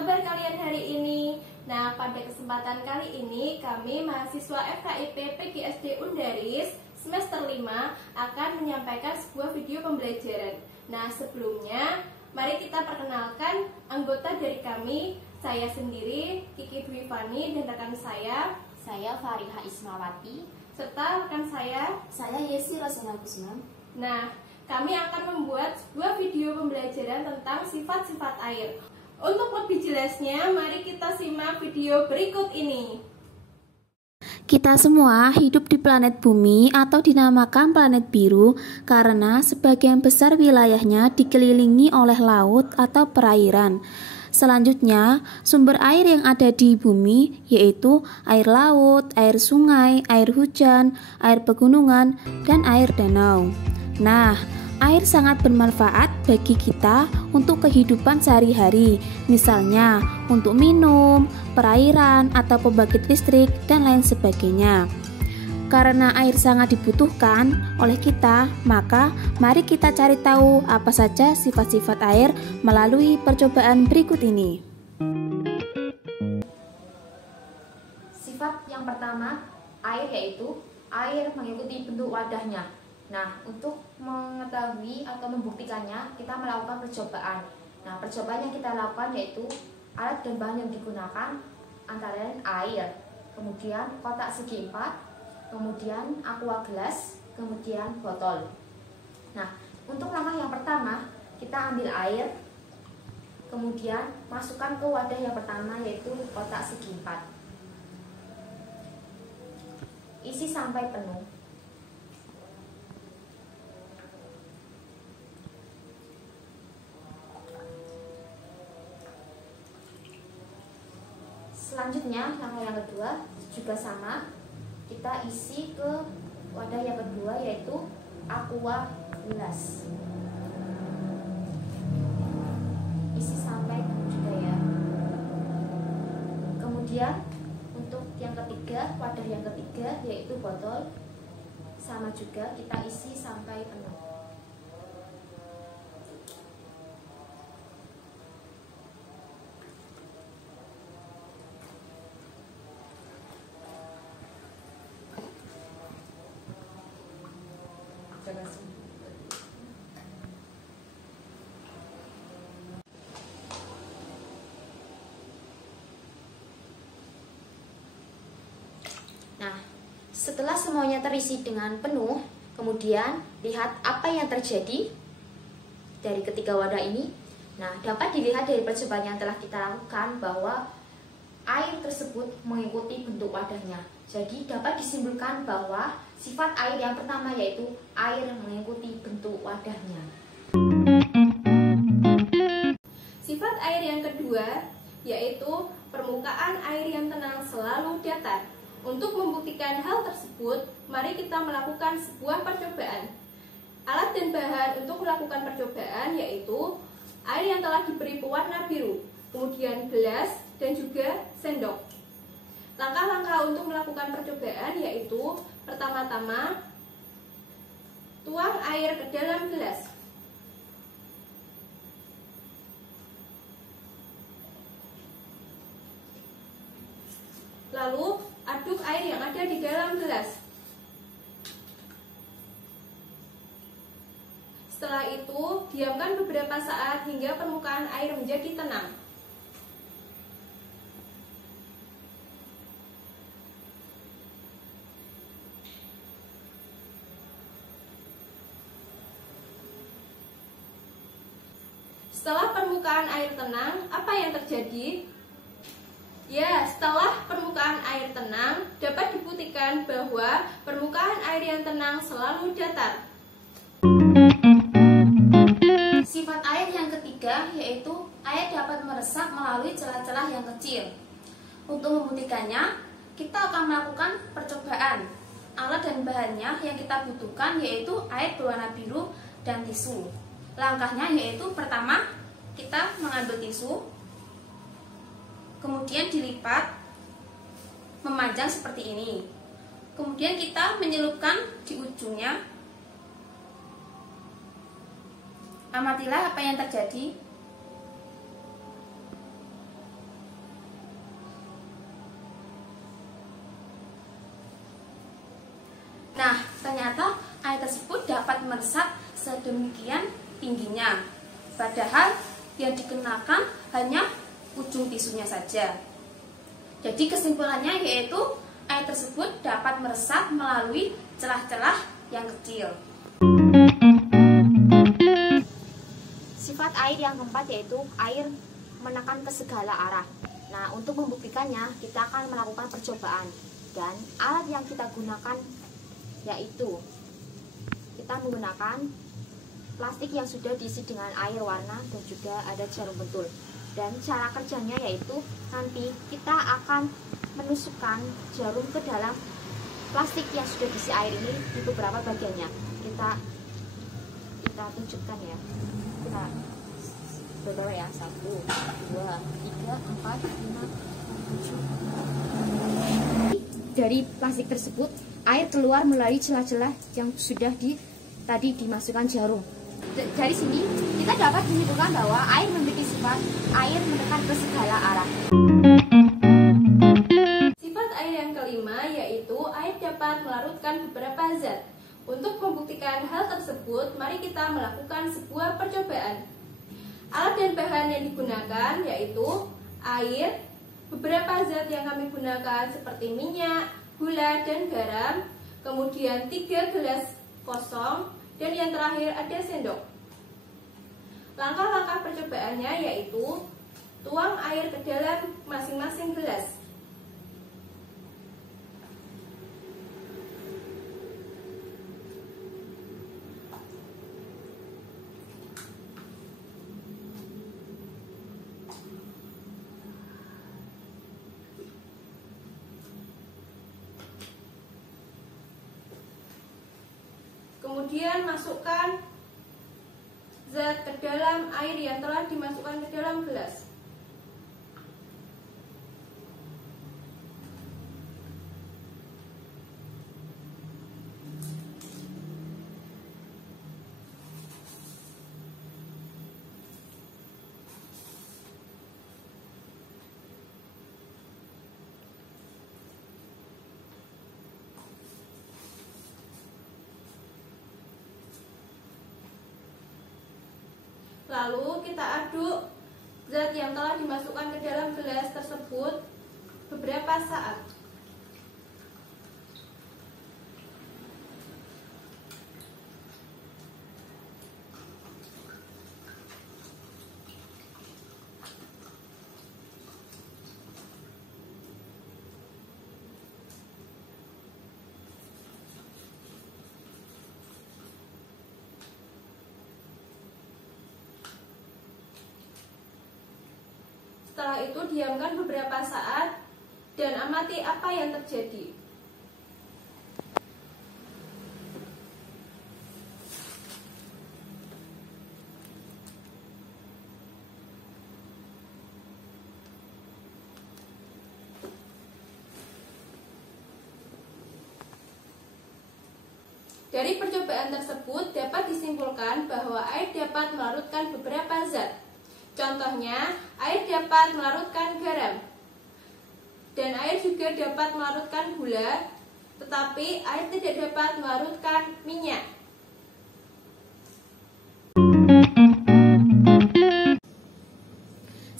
kabar kalian hari ini? Nah, pada kesempatan kali ini kami mahasiswa FKIP PGSD Undaris semester 5 akan menyampaikan sebuah video pembelajaran. Nah, sebelumnya mari kita perkenalkan anggota dari kami. Saya sendiri, Kiki Dwi Fani, dan rekan saya Fariha Ismawati, serta rekan saya Yesi Rosana Kusman. Nah, kami akan membuat sebuah video pembelajaran tentang sifat-sifat air. Untuk lebih jelasnya, mari kita simak video berikut ini. Kita semua hidup di planet bumi atau dinamakan planet biru karena sebagian besar wilayahnya dikelilingi oleh laut atau perairan. Selanjutnya, sumber air yang ada di bumi yaitu air laut, air sungai, air hujan, air pegunungan, dan air danau. Nah, air sangat bermanfaat bagi kita untuk kehidupan sehari-hari, misalnya untuk minum, perairan, atau pembangkit listrik, dan lain sebagainya. Karena air sangat dibutuhkan oleh kita, maka mari kita cari tahu apa saja sifat-sifat air melalui percobaan berikut ini. Sifat yang pertama, air, yaitu air mengikuti bentuk wadahnya. Nah, untuk mengetahui atau membuktikannya, kita melakukan percobaan. Nah, percobaan yang kita lakukan yaitu alat dan bahan yang digunakan antara lain air, kemudian kotak segi 4, kemudian aqua gelas, kemudian botol. Nah, untuk langkah yang pertama, kita ambil air, kemudian masukkan ke wadah yang pertama yaitu kotak segi 4. Isi sampai penuh. Selanjutnya, langkah yang kedua juga sama, kita isi ke wadah yang kedua yaitu aqua gelas. Isi sampai penuh juga ya. Kemudian untuk yang ketiga, wadah yang ketiga yaitu botol, sama juga kita isi sampai penuh. Nah, setelah semuanya terisi dengan penuh, kemudian lihat apa yang terjadi dari ketiga wadah ini. Nah, dapat dilihat dari percobaan yang telah kita lakukan bahwa air tersebut mengikuti bentuk wadahnya. Jadi dapat disimpulkan bahwa sifat air yang pertama yaitu air mengikuti bentuk wadahnya. Sifat air yang kedua yaitu permukaan air yang tenang selalu datar. Untuk membuktikan hal tersebut, mari kita melakukan sebuah percobaan. Alat dan bahan untuk melakukan percobaan yaitu air yang telah diberi pewarna biru, kemudian gelas, dan juga sendok. Langkah-langkah untuk melakukan percobaan yaitu pertama-tama, tuang air ke dalam gelas. Lalu, aduk air yang ada di dalam gelas. Setelah itu, diamkan beberapa saat hingga permukaan air menjadi tenang. Setelah permukaan air tenang, apa yang terjadi? Ya, setelah permukaan air tenang, dapat dibuktikan bahwa permukaan air yang tenang selalu datar. Sifat air yang ketiga yaitu air dapat meresap melalui celah-celah yang kecil. Untuk membuktikannya, kita akan melakukan percobaan. Alat dan bahannya yang kita butuhkan yaitu air berwarna biru dan tisu. Langkahnya yaitu pertama, kita mengambil tisu, kemudian dilipat memanjang seperti ini. Kemudian kita menyelupkan di ujungnya. Amatilah apa yang terjadi. sedemikian tingginya. Padahal yang dikenakan hanya ujung tisunya saja. Jadi kesimpulannya yaitu air tersebut dapat meresap melalui celah-celah yang kecil. Sifat air yang keempat yaitu air menekan ke segala arah. Nah, untuk membuktikannya kita akan melakukan percobaan, dan alat yang kita gunakan yaitu kita menggunakan plastik yang sudah diisi dengan air warna dan juga ada jarum pentul. Dan cara kerjanya yaitu nanti kita akan menusukkan jarum ke dalam plastik yang sudah diisi air ini di beberapa bagiannya. Kita tunjukkan ya. Kita beberapa ya, 1, 2, 3, 4, 5, 7. Dari plastik tersebut air keluar melalui celah-celah yang sudah tadi dimasukkan jarum. Dari sini kita dapat menyimpulkan bahwa air memiliki sifat air menekan ke segala arah. Sifat air yang kelima yaitu air dapat melarutkan beberapa zat. Untuk membuktikan hal tersebut, mari kita melakukan sebuah percobaan. Alat dan bahan yang digunakan yaitu air, beberapa zat yang kami gunakan seperti minyak, gula, dan garam, kemudian 3 gelas kosong, dan yang terakhir ada sendok. Langkah-langkah percobaannya yaitu tuang air ke dalam masing-masing gelas. Kemudian masukkan zat ke dalam air yang telah dimasukkan ke dalam gelas. Lalu kita aduk zat yang telah dimasukkan ke dalam gelas tersebut beberapa saat. Setelah itu diamkan beberapa saat dan amati apa yang terjadi. Dari percobaan tersebut dapat disimpulkan bahwa air dapat melarutkan beberapa zat. Contohnya, air dapat melarutkan garam, dan air juga dapat melarutkan gula, tetapi air tidak dapat melarutkan minyak.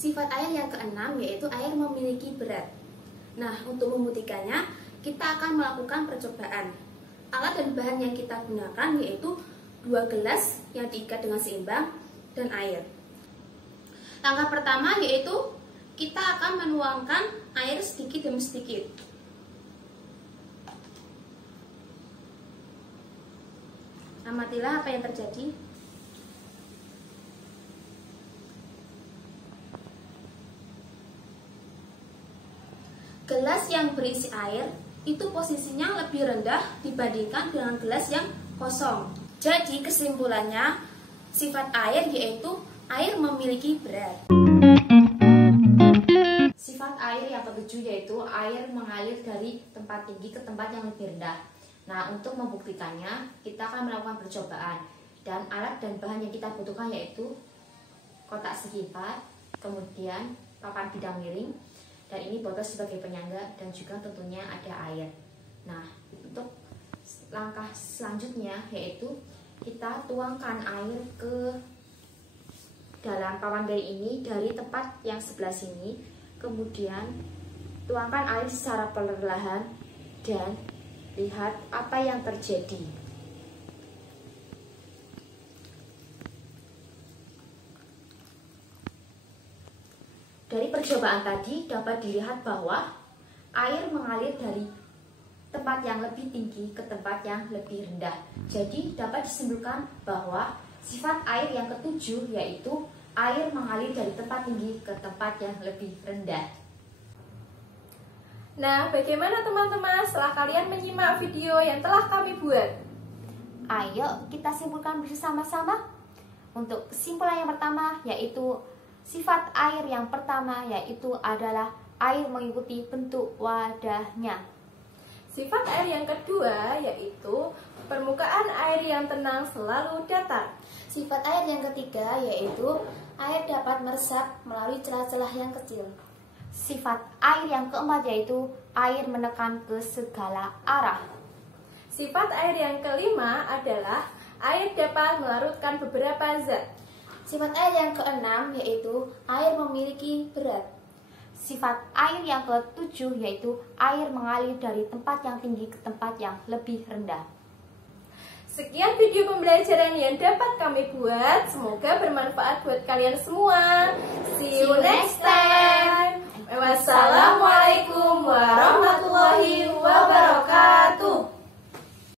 Sifat air yang keenam yaitu air memiliki berat. Nah, untuk membuktikannya, kita akan melakukan percobaan. Alat dan bahan yang kita gunakan yaitu 2 gelas yang diikat dengan seimbang dan air. Langkah pertama yaitu kita akan menuangkan air sedikit demi sedikit. Amatilah apa yang terjadi. Gelas yang berisi air itu posisinya lebih rendah dibandingkan dengan gelas yang kosong. Jadi kesimpulannya, sifat air yaitu air memiliki berat. Sifat air yang ketujuh yaitu air mengalir dari tempat tinggi ke tempat yang lebih rendah. Nah, untuk membuktikannya, kita akan melakukan percobaan. Dan alat dan bahan yang kita butuhkan yaitu kotak segi 4, kemudian papan bidang miring, dan ini botol sebagai penyangga, dan juga tentunya ada air. Nah, untuk langkah selanjutnya yaitu Kita tuangkan air ke dalam pawan gari ini dari tempat yang sebelah sini. Kemudian tuangkan air secara perlahan dan lihat apa yang terjadi. Dari percobaan tadi dapat dilihat bahwa air mengalir dari tempat yang lebih tinggi ke tempat yang lebih rendah. Jadi dapat disimpulkan bahwa sifat air yang ketujuh yaitu air mengalir dari tempat tinggi ke tempat yang lebih rendah. Nah, bagaimana teman-teman setelah kalian menyimak video yang telah kami buat? Ayo kita simpulkan bersama-sama. Untuk kesimpulan yang pertama yaitu sifat air yang pertama yaitu adalah air mengikuti bentuk wadahnya. Sifat air yang kedua yaitu permukaan air yang tenang selalu datar. Sifat air yang ketiga yaitu air dapat meresap melalui celah-celah yang kecil. Sifat air yang keempat yaitu air menekan ke segala arah. Sifat air yang kelima adalah air dapat melarutkan beberapa zat. Sifat air yang keenam yaitu air memiliki berat. Sifat air yang ketujuh yaitu air mengalir dari tempat yang tinggi ke tempat yang lebih rendah. Sekian video pembelajaran yang dapat kami buat. Semoga bermanfaat buat kalian semua. See you next time.